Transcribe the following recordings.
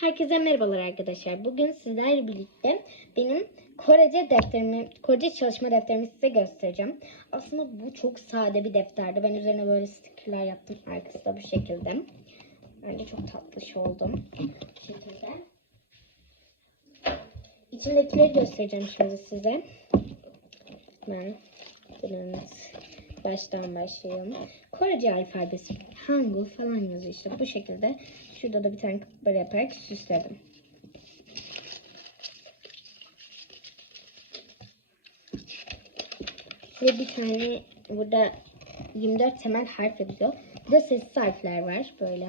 Herkese merhabalar arkadaşlar. Bugün sizlerle birlikte benim Korece defterimi, Korece çalışma defterimi size göstereceğim. Aslında bu çok sade bir defterdi. Ben üzerine böyle stickerlar yaptım. Arkası da bu şekilde. Bence çok tatlış oldum. Bu şekilde. İçindekileri göstereceğim şimdi size. Ben baştan başlayalım. Korece alfabesi, Hangul falan yazıyor işte bu şekilde. Şurada da bir tane böyle yaparak süsledim. Ve bir tane burada 24 temel harf yazıyor. Burada sessiz harfler var böyle.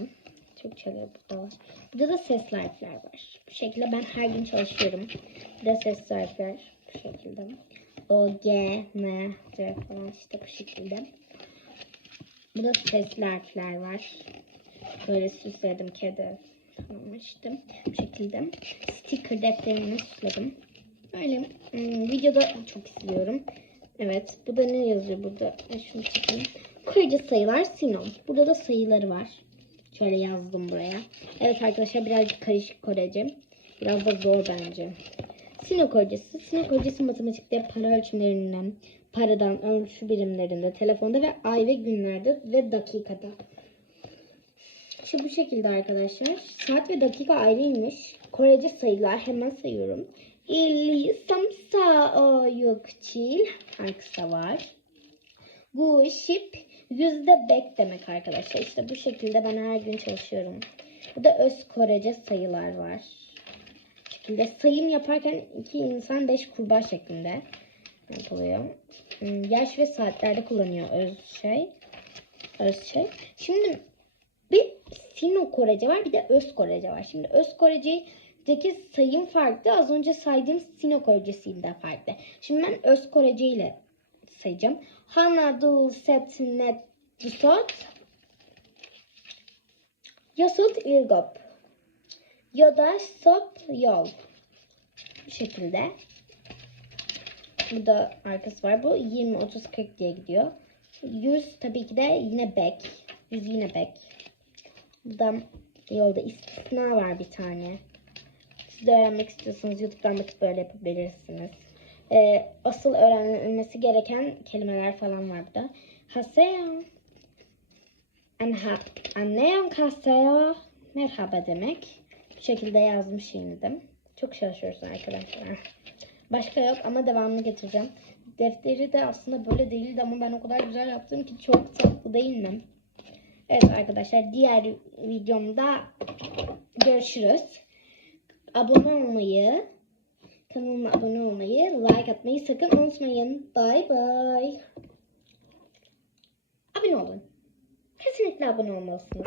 Türkçeleri burada var. Burada da sesli harfler var. Bu şekilde ben her gün çalışıyorum. Burada sessiz harfler bu şekilde. O, G, M, C falan işte bu şekilde. Burada sesli harfler var. Böyle süsledim kedi. Tamam işte bu şekilde. Sticker defterini süsledim. Böyle hmm, videoda çok istiyorum. Evet bu da ne yazıyor burada? E, Şunu çekeyim. Korece sayılar Sinom. Burada da sayıları var. Şöyle yazdım buraya. Evet arkadaşlar birazcık karışık Korece. Biraz da zor bence. Sino Korecesi. Sino Korecesi matematikte para ölçümlerinden, paradan, ölçü birimlerinde, telefonda ve ay ve günlerde ve dakikada. İşte bu şekilde arkadaşlar. Saat ve dakika ayrıymış. Korece sayılar hemen sayıyorum. 50 samsa o yok çil. Arkası var. Bu şip yüzde bek demek arkadaşlar. İşte bu şekilde ben her gün çalışıyorum. Bu da öz Korece sayılar var. Şekilde sayım yaparken iki insan beş kurbağa şeklinde yapılıyor. Hmm, Yaş ve saatlerde kullanıyor öz şey. Öz şey. Şimdi bir Sino Korece var bir de Öz Korece var. Şimdi Öz Korece'deki sayım farklı. Az önce saydığım Sino Korecesi'yle farklı. Şimdi ben Öz Korece ile sayacağım. Hana dul set net dusot. Yasut ilgop. Yodaş sop yol. Bu şekilde. Burada arkası var. Bu 20, 30, 40 diye gidiyor. 100 tabii ki de yine bek. 100 yine bek. Burada yolda istisna var bir tane. Siz de öğrenmek istiyorsanız YouTube'dan bakıp böyle yapabilirsiniz. Ee, asıl öğrenilmesi gereken kelimeler falan var burada. Haseyo. Anha, anneyon kaseyo. Merhaba demek. Bu şekilde yazmış yeniden. Çok çalışıyoruz arkadaşlar. Başka yok ama devamını getireceğim. Defteri de aslında böyle değildi ama ben o kadar güzel yaptım ki çok tatlı değil mi? Evet arkadaşlar diğer videomda görüşürüz. Abone olmayı, kanalıma abone olmayı, like atmayı sakın unutmayın. Bye bye. Abone olun. Kesinlikle abone olmalısınız.